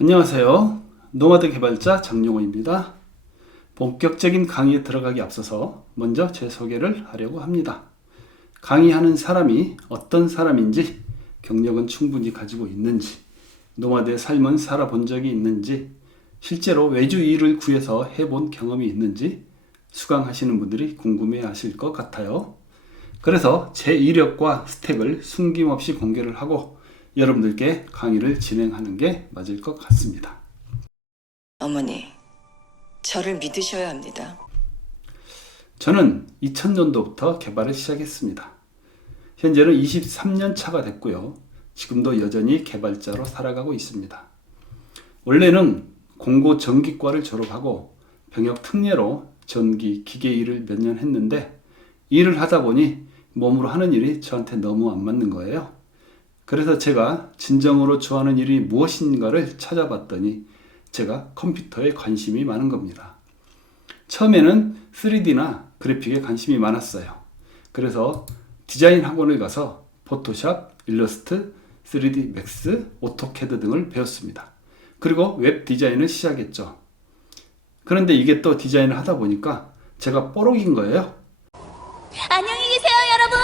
안녕하세요. 노마드 개발자 장용호입니다. 본격적인 강의에 들어가기 앞서서 먼저 제 소개를 하려고 합니다. 강의하는 사람이 어떤 사람인지, 경력은 충분히 가지고 있는지, 노마드의 삶은 살아본 적이 있는지, 실제로 외주 일을 구해서 해본 경험이 있는지 수강하시는 분들이 궁금해 하실 것 같아요. 그래서 제 이력과 스택을 숨김없이 공개를 하고 여러분들께 강의를 진행하는 게 맞을 것 같습니다. 어머니, 저를 믿으셔야 합니다. 저는 2000년도부터 개발을 시작했습니다. 현재는 23년 차가 됐고요. 지금도 여전히 개발자로 살아가고 있습니다. 원래는 공고 전기과를 졸업하고 병역 특례로 전기, 기계 일을 몇 년 했는데 일을 하다 보니 몸으로 하는 일이 저한테 너무 안 맞는 거예요. 그래서 제가 진정으로 좋아하는 일이 무엇인가를 찾아봤더니 제가 컴퓨터에 관심이 많은 겁니다. 처음에는 3D나 그래픽에 관심이 많았어요. 그래서 디자인 학원을 가서 포토샵, 일러스트, 3D 맥스, 오토캐드 등을 배웠습니다. 그리고 웹 디자인을 시작했죠. 그런데 이게 또 디자인을 하다 보니까 제가 뽀록인 거예요. 안녕히 계세요, 여러분.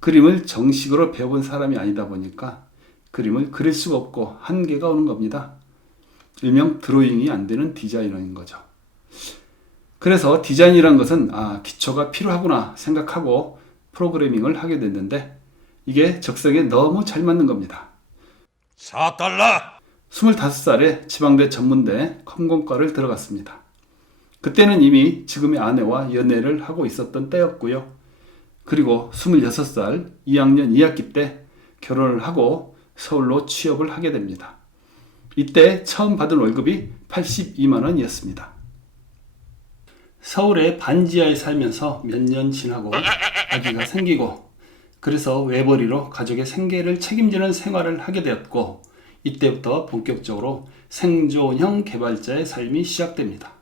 그림을 정식으로 배워본 사람이 아니다 보니까 그림을 그릴 수가 없고 한계가 오는 겁니다. 일명 드로잉이 안 되는 디자이너인 거죠. 그래서 디자인이란 것은 기초가 필요하구나 생각하고 프로그래밍을 하게 됐는데 이게 적성에 너무 잘 맞는 겁니다. 4달러! 25살에 지방대 전문대 컴공과를 들어갔습니다. 그때는 이미 지금의 아내와 연애를 하고 있었던 때였고요. 그리고 26살 2학년 2학기 때 결혼을 하고 서울로 취업을 하게 됩니다. 이때 처음 받은 월급이 82만 원이었습니다. 서울의 반지하에 살면서 몇 년 지나고 아기가 생기고 그래서 외벌이로 가족의 생계를 책임지는 생활을 하게 되었고 이때부터 본격적으로 생존형 개발자의 삶이 시작됩니다.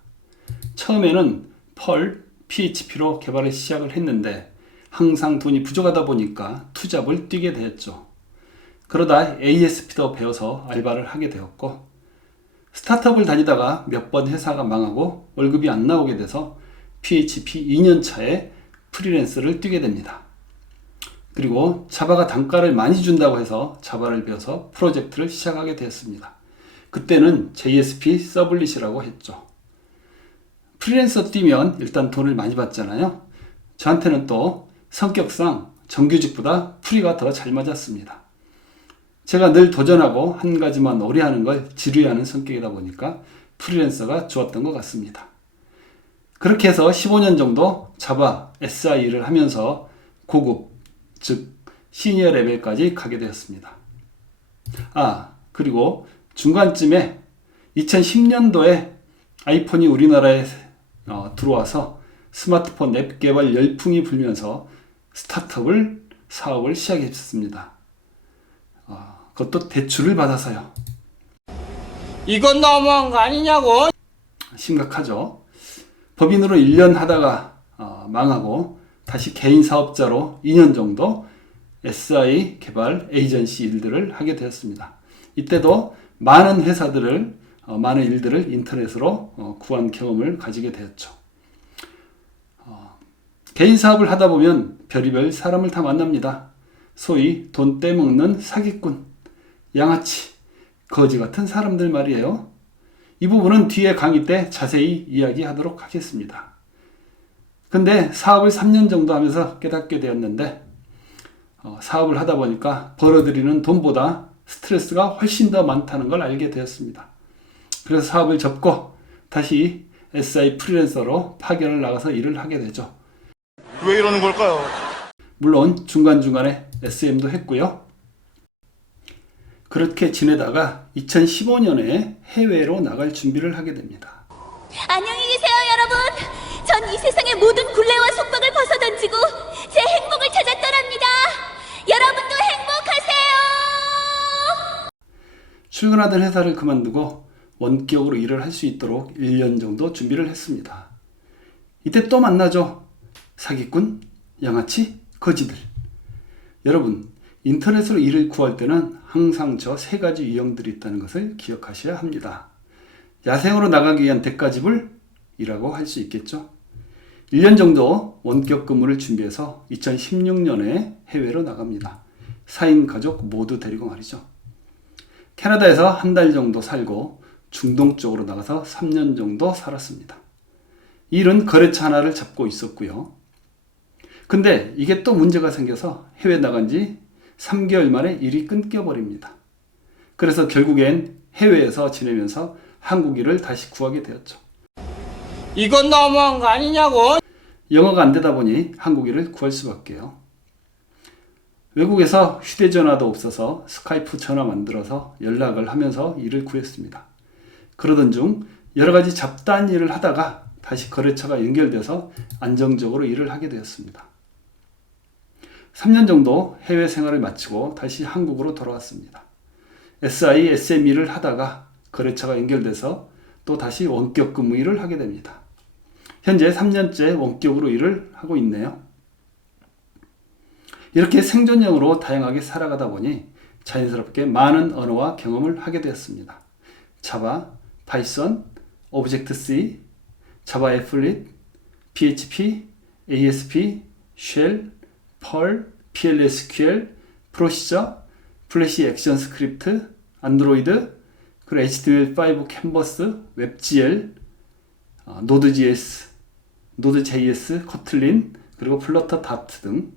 처음에는 펄, PHP로 개발을 시작을 했는데 항상 돈이 부족하다 보니까 투잡을 뛰게 되었죠. 그러다 ASP도 배워서 알바를 하게 되었고 스타트업을 다니다가 몇 번 회사가 망하고 월급이 안 나오게 돼서 PHP 2년 차에 프리랜서를 뛰게 됩니다. 그리고 자바가 단가를 많이 준다고 해서 자바를 배워서 프로젝트를 시작하게 되었습니다. 그때는 JSP 서블릿이라고 했죠. 프리랜서 뛰면 일단 돈을 많이 받잖아요. 저한테는 또 성격상 정규직보다 프리가 더 잘 맞았습니다. 제가 늘 도전하고 한 가지만 오래 하는 걸 지루해하는 성격이다 보니까 프리랜서가 좋았던 것 같습니다. 그렇게 해서 15년 정도 자바, SI를 하면서 고급, 즉 시니어 레벨까지 가게 되었습니다. 그리고 중간쯤에 2010년도에 아이폰이 우리나라에 들어와서 스마트폰 앱 개발 열풍이 불면서 스타트업을 사업을 시작했습니다. 그것도 대출을 받아서요. 이건 너무한 거 아니냐고. 심각하죠. 법인으로 1년 하다가 망하고 다시 개인 사업자로 2년 정도 SI 개발 에이전시 일들을 하게 되었습니다. 이때도 많은 회사들을 많은 일들을 인터넷으로 구한 경험을 가지게 되었죠. 개인 사업을 하다 보면 별의별 사람을 다 만납니다. 소위 돈 떼먹는 사기꾼, 양아치, 거지 같은 사람들 말이에요. 이 부분은 뒤에 강의 때 자세히 이야기하도록 하겠습니다. 근데 사업을 3년 정도 하면서 깨닫게 되었는데 사업을 하다 보니까 벌어들이는 돈보다 스트레스가 훨씬 더 많다는 걸 알게 되었습니다. 그래서 사업을 접고 다시 SI 프리랜서로 파견을 나가서 일을 하게 되죠. 왜 이러는 걸까요? 물론 중간중간에 SM도 했고요. 그렇게 지내다가 2015년에 해외로 나갈 준비를 하게 됩니다. 안녕히 계세요, 여러분. 전 이 세상의 모든 굴레와 속박을 벗어던지고 제 행복을 찾아 떠납니다. 여러분도 행복하세요. 출근하던 회사를 그만두고 원격으로 일을 할 수 있도록 1년 정도 준비를 했습니다. 이때 또 만나죠. 사기꾼, 양아치, 거지들. 여러분, 인터넷으로 일을 구할 때는 항상 저 세 가지 유형들이 있다는 것을 기억하셔야 합니다. 야생으로 나가기 위한 대가지불이라고 할 수 있겠죠. 1년 정도 원격 근무를 준비해서 2016년에 해외로 나갑니다. 4인 가족 모두 데리고 말이죠. 캐나다에서 한 달 정도 살고 중동 쪽으로 나가서 3년 정도 살았습니다. 일은 거래처 하나를 잡고 있었고요. 근데 이게 또 문제가 생겨서 해외 나간 지 3개월 만에 일이 끊겨버립니다. 그래서 결국엔 해외에서 지내면서 한국 일을 다시 구하게 되었죠. 이건 너무한 거 아니냐고. 영어가 안 되다 보니 한국 일을 구할 수밖에요. 외국에서 휴대전화도 없어서 스카이프 전화 만들어서 연락을 하면서 일을 구했습니다. 그러던 중 여러 가지 잡다한 일을 하다가 다시 거래처가 연결돼서 안정적으로 일을 하게 되었습니다. 3년 정도 해외 생활을 마치고 다시 한국으로 돌아왔습니다. SI, SME를 하다가 거래처가 연결돼서 또 다시 원격 근무 일을 하게 됩니다. 현재 3년째 원격으로 일을 하고 있네요. 이렇게 생존형으로 다양하게 살아가다 보니 자연스럽게 많은 언어와 경험을 하게 되었습니다. 자바, 파이썬, 오브젝트-C, 자바 애플릿, PHP, ASP, 쉘, 펄, PLSQL, 프로시저, 플래시 액션 스크립트, 안드로이드, 그리고 HTML5 캔버스, 웹GL, 노드.js, 노드.js, 코틀린, 그리고 플러터 다트 등.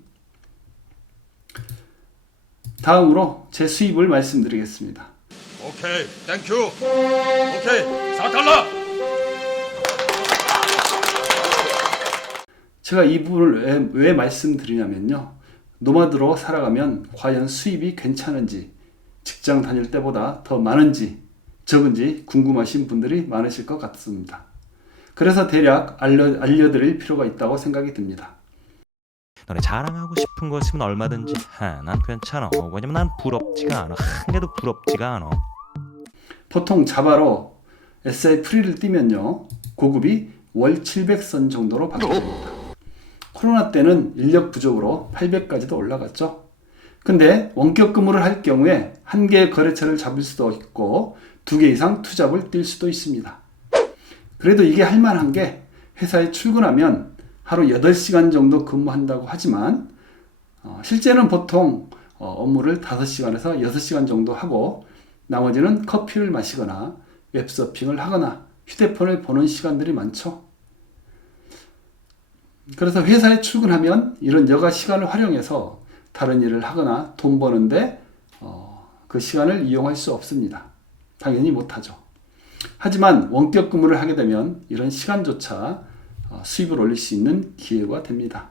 다음으로 제 수입을 말씀드리겠습니다. 오케이, 땡큐. 오케이, 4달러. 제가 이 부분을 왜 말씀드리냐면요. 노마드로 살아가면 과연 수입이 괜찮은지, 직장 다닐 때보다 더 많은지, 적은지 궁금하신 분들이 많으실 것 같습니다. 그래서 대략 알려드릴 필요가 있다고 생각이 듭니다. 너네 자랑하고 싶은 거 있으면 얼마든지 해. 난 괜찮아. 왜냐면 난 부럽지가 않아. 한 개도 부럽지가 않아. 보통 자바로 SI 프리를 띄면요. 고급이 월 700선 정도로 받게 됩니다. 코로나 때는 인력 부족으로 800까지도 올라갔죠. 근데 원격 근무를 할 경우에 한 개의 거래처를 잡을 수도 있고 2개 이상 투잡을 뛸 수도 있습니다. 그래도 이게 할만한 게 회사에 출근하면 하루 8시간 정도 근무한다고 하지만 실제는 보통 업무를 5시간에서 6시간 정도 하고 나머지는 커피를 마시거나 웹서핑을 하거나 휴대폰을 보는 시간들이 많죠. 그래서 회사에 출근하면 이런 여가 시간을 활용해서 다른 일을 하거나 돈 버는데 그 시간을 이용할 수 없습니다. 당연히 못하죠. 하지만 원격 근무를 하게 되면 이런 시간조차 수입을 올릴 수 있는 기회가 됩니다.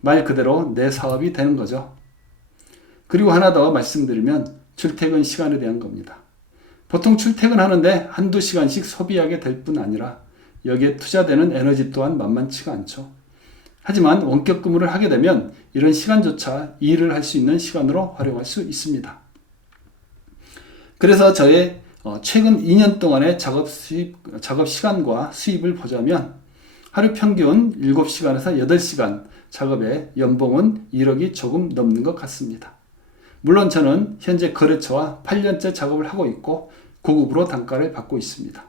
말 그대로 내 사업이 되는 거죠. 그리고 하나 더 말씀드리면 출퇴근 시간에 대한 겁니다. 보통 출퇴근하는데 한두 시간씩 소비하게 될 뿐 아니라 여기에 투자되는 에너지 또한 만만치가 않죠. 하지만 원격 근무를 하게 되면 이런 시간조차 일을 할 수 있는 시간으로 활용할 수 있습니다. 그래서 저의 최근 2년 동안의 작업 시간과 수입을 보자면 하루 평균 7시간에서 8시간 작업에 연봉은 1억이 조금 넘는 것 같습니다. 물론 저는 현재 거래처와 8년째 작업을 하고 있고 고급으로 단가를 받고 있습니다.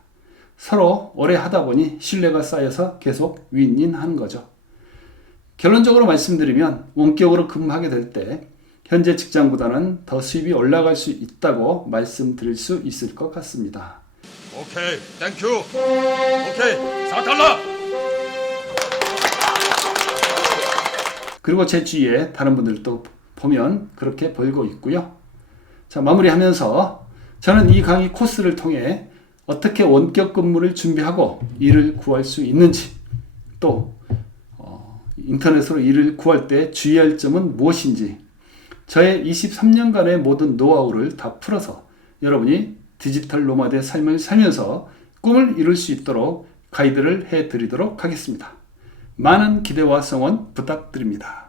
서로 오래 하다 보니 신뢰가 쌓여서 계속 윈윈하는 거죠. 결론적으로 말씀드리면 원격으로 근무하게 될 때 현재 직장보다는 더 수입이 올라갈 수 있다고 말씀드릴 수 있을 것 같습니다. 오케이, 땡큐. 오케이, 4달러. 그리고 제 주위에 다른 분들도 보면 그렇게 벌고 있고요. 자, 마무리하면서 저는 이 강의 코스를 통해 어떻게 원격 근무를 준비하고 일을 구할 수 있는지, 또 인터넷으로 일을 구할 때 주의할 점은 무엇인지, 저의 23년간의 모든 노하우를 다 풀어서 여러분이 디지털 노마드의 삶을 살면서 꿈을 이룰 수 있도록 가이드를 해드리도록 하겠습니다. 많은 기대와 성원 부탁드립니다.